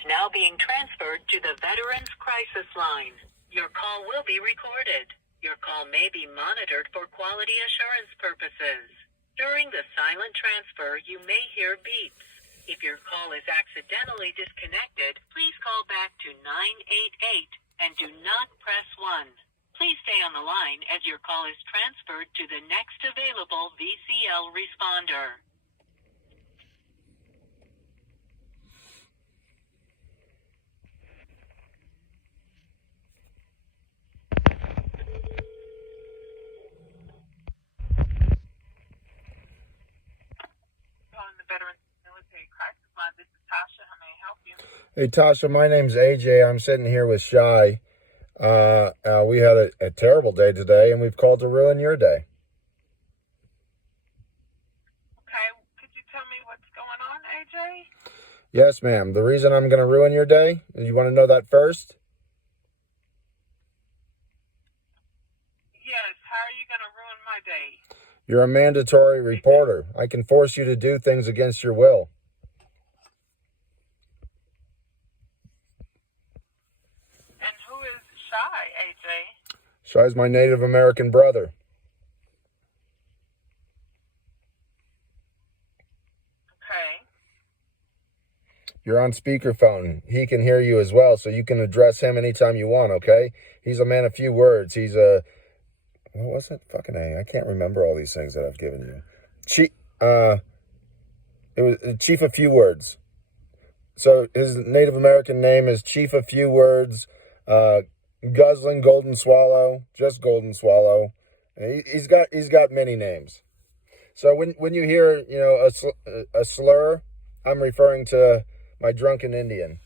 is now being transferred to the Veterans Crisis Line. Your call will be recorded. Your call may be monitored for quality assurance purposes. During the silent transfer, you may hear beeps. If your call is accidentally disconnected, please call back to 988 and do not press 1. Please stay on the line as your call is transferred to the next available VCL responder. The Veterans Military Crisis Line. This is Tasha. How may I help you? Hey Tasha, my name's AJ. I'm sitting here with Shy. We had a terrible day today, and we've called to ruin your day. Okay, could you tell me what's going on, AJ? Yes, ma'am. The reason I'm going to ruin your day, you want to know that first? Yes, how are you going to ruin my day? You're a mandatory reporter. I can force you to do things against your will. And who is Shy, AJ? Shy's my Native American brother. Okay. You're on speakerphone. He can hear you as well, so you can address him anytime you want, okay? He's a man of few words. He's a... What was it? Fucking A. I can't remember all these things that I've given you. It was Chief of Few Words. So his Native American name is Chief of Few Words, Guzzling Golden Swallow, just Golden Swallow. He's got many names. So when you hear a slur, I'm referring to my drunken Indian.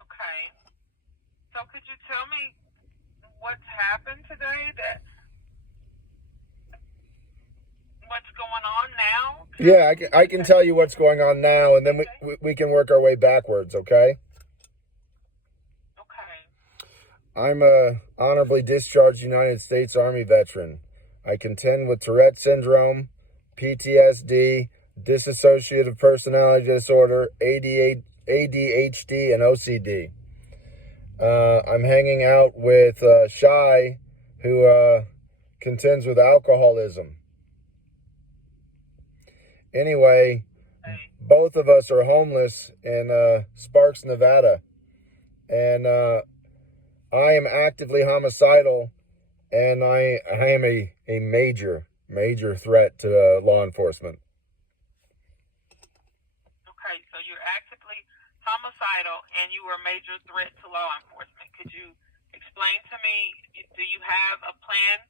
Okay. So could you tell me what's happened today? What's going on now? Yeah, I can tell you what's going on now, and then we can work our way backwards, okay? Okay. I'm a honorably discharged United States Army veteran. I contend with Tourette syndrome, PTSD, dissociative personality disorder, ADHD, and OCD. I'm hanging out with Shy, who contends with alcoholism. Anyway, both of us are homeless in Sparks, Nevada. And I am actively homicidal, and I am a major threat to law enforcement. Okay, so you're actively homicidal and you are a major threat to law enforcement. Could you explain to me, do you have a plan,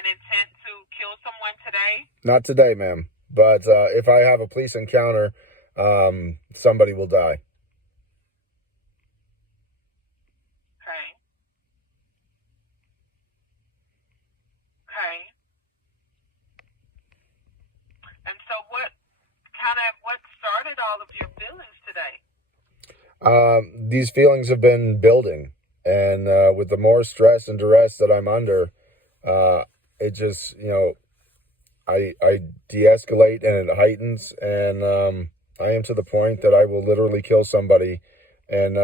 an intent to kill someone today? Not today, ma'am. But if I have a police encounter, somebody will die. Okay. Okay. And so what started all of your feelings today? These feelings have been building. And with the more stress and duress that I'm under, it just, I de-escalate and it heightens, and I am to the point that I will literally kill somebody and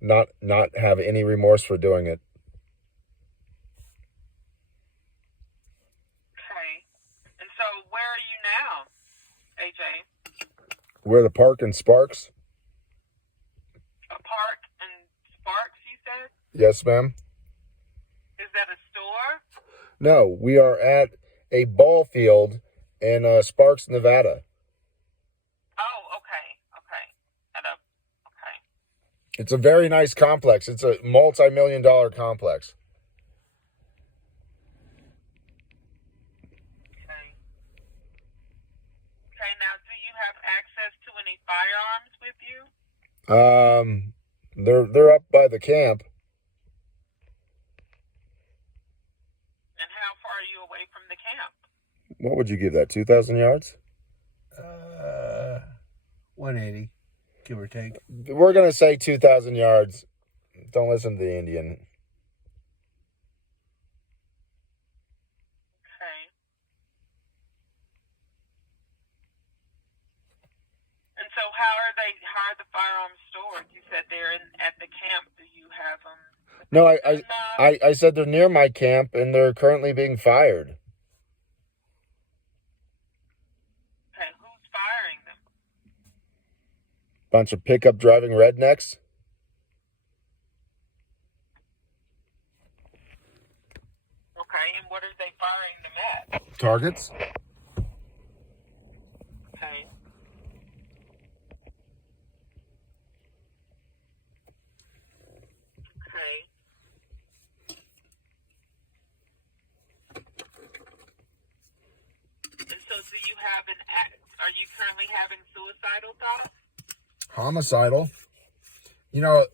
not have any remorse for doing it. Okay. And so where are you now, AJ? We're at a park in Sparks. A park in Sparks, you said? Yes, ma'am. Is that a store? No, we are at a ball field in Sparks, Nevada. Oh, okay. Okay. It's a very nice complex. It's a multi-million-dollar complex. Okay. Okay, now do you have access to any firearms with you? They're up by the camp. And how far are you away from the camp? What would you give that, 2,000 yards? 180, give or take. We're going to say 2,000 yards. Don't listen to the Indian. Okay. So how are the firearms stored? You said they're at the camp. Do you have them? No, I said they're near my camp and they're currently being fired. Okay, who's firing them? Bunch of pickup driving rednecks. Okay, and what are they firing them at? Targets. Okay. Okay. And so do you have are you currently having suicidal thoughts? Homicidal. You know,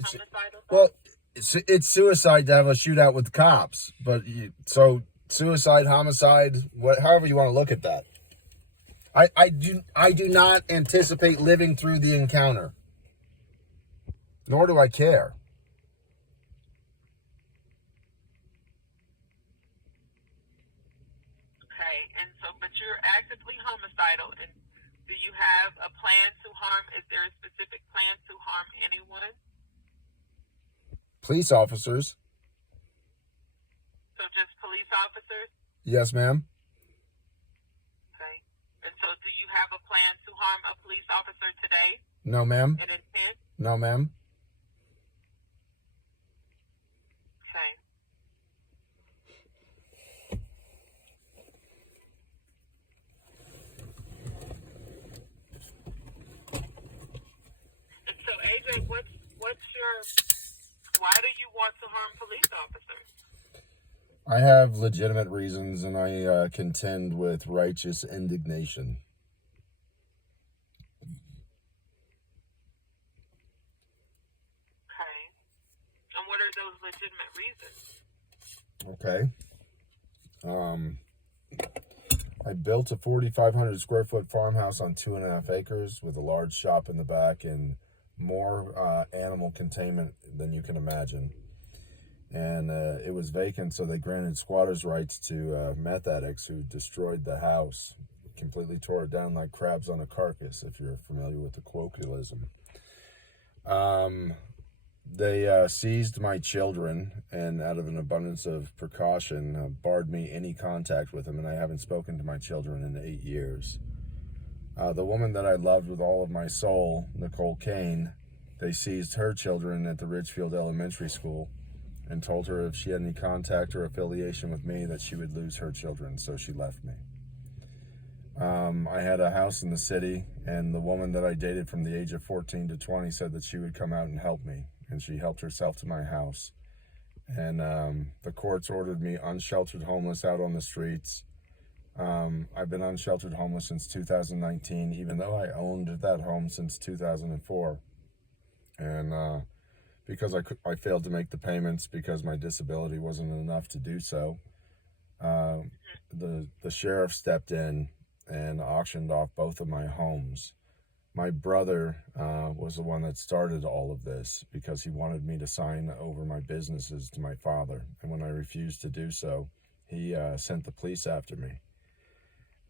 Homicidal thoughts? well, it's suicide to have a shootout with the cops, but so suicide, homicide, however you want to look at that. I do not anticipate living through the encounter, nor do I care. Okay, and so, but you're actively homicidal, and do you have a plan to harm? Is there a specific plan to harm anyone? Police officers. So just police officers? Yes, ma'am. Okay. And so do you have a plan to harm a police officer today? No, ma'am. An intent? No, ma'am. Okay. And so AJ, what's your why do you want to harm police officers? I have legitimate reasons, and I contend with righteous indignation. Okay. And what are those legitimate reasons? Okay. I built a 4,500 square foot farmhouse on 2.5 acres with a large shop in the back and more animal containment than you can imagine. And it was vacant, so they granted squatters' rights to meth addicts who destroyed the house, completely tore it down like crabs on a carcass, if you're familiar with the colloquialism. They seized my children, and out of an abundance of precaution, barred me any contact with them, and I haven't spoken to my children in 8 years. The woman that I loved with all of my soul, Nicole Kane, they seized her children at the Ridgefield Elementary School and told her if she had any contact or affiliation with me that she would lose her children, so she left me. I had a house in the city, and the woman that I dated from the age of 14 to 20 said that she would come out and help me, and she helped herself to my house. And the courts ordered me unsheltered homeless out on the streets. I've been unsheltered homeless since 2019, even though I owned that home since 2004. And because I failed to make the payments because my disability wasn't enough to do so, the sheriff stepped in and auctioned off both of my homes. My brother was the one that started all of this because he wanted me to sign over my businesses to my father. And when I refused to do so, he sent the police after me.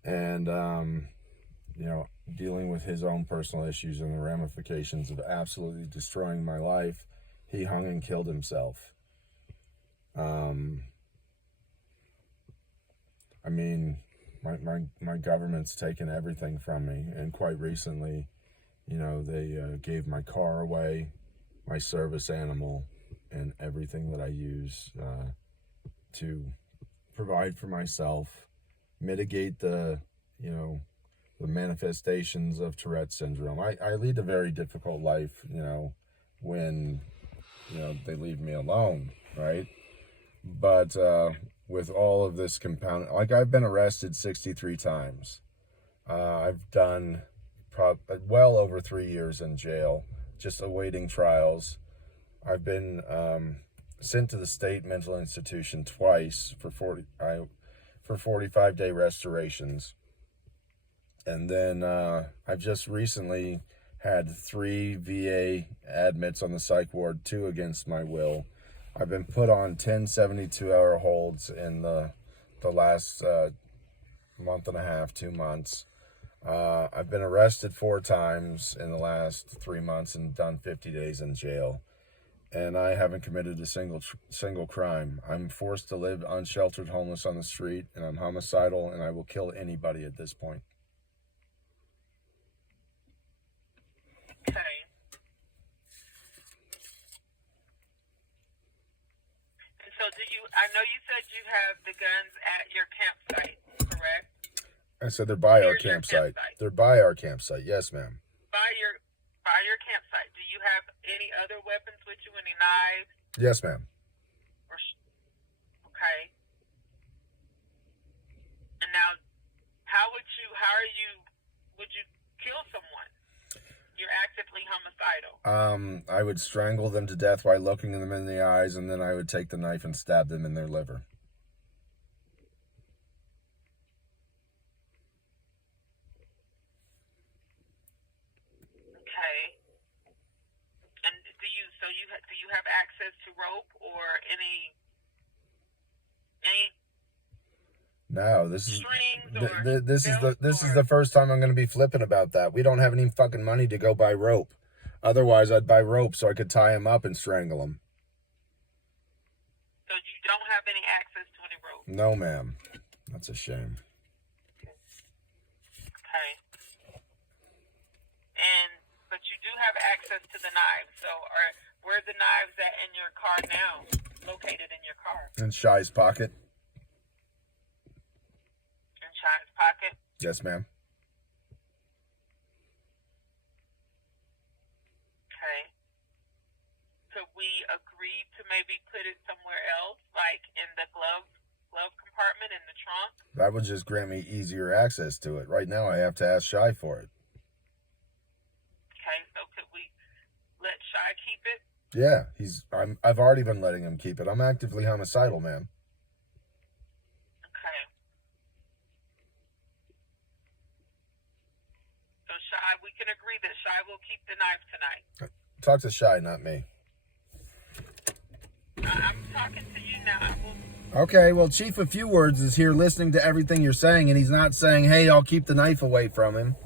And, dealing with his own personal issues and the ramifications of absolutely destroying my life, he hung and killed himself. My government's taken everything from me, and quite recently, they gave my car away, my service animal, and everything that I use to provide for myself, mitigate the manifestations of Tourette syndrome. I lead a very difficult life, when, they leave me alone, right? But with all of this compound, I've been arrested 63 times. I've done well over 3 years in jail, just awaiting trials. I've been sent to the state mental institution twice for 45-day restorations. And then I've just recently had 3 VA admits on the psych ward, 2 against my will. I've been put on 10 72-hour holds in the last month and a half, 2 months. I've been arrested 4 times in the last 3 months and done 50 days in jail. And I haven't committed a single crime. I'm forced to live unsheltered, homeless on the street, and I'm homicidal, and I will kill anybody at this point. Okay. And so I know you said you have the guns at your campsite, correct? I said they're by our Here's your campsite. campsite. They're by our campsite. Yes, ma'am. By your campsite. Do you have any other weapons with you? Any knives? Yes, ma'am. Okay. And now, would you kill someone? You're actively homicidal. I would strangle them to death by looking them in the eyes, and then I would take the knife and stab them in their liver. Okay. And do you have access to rope or any No, this is strings or this is the first time I'm going to be flipping about that. We don't have any fucking money to go buy rope. Otherwise, I'd buy rope so I could tie him up and strangle him. So you don't have any access to any rope? No, ma'am. That's a shame. Okay. But you do have access to the knives. So where are the knives at in your car now? Located in your car? In Shy's pocket. In Shy's pocket? Yes, ma'am. Okay. Could we agree to maybe put it somewhere else, like in the glove compartment in the trunk? That would just grant me easier access to it. Right now, I have to ask Shy for it. Okay, so could we let Shy keep it? Yeah, I've already been letting him keep it. I'm actively homicidal, ma'am. Okay. So Shy, we can agree that Shy will keep the knife tonight. Talk to Shy, not me. I'm talking to you now. Okay, well, Chief A Few Words is here listening to everything you're saying, and he's not saying, hey, I'll keep the knife away from him.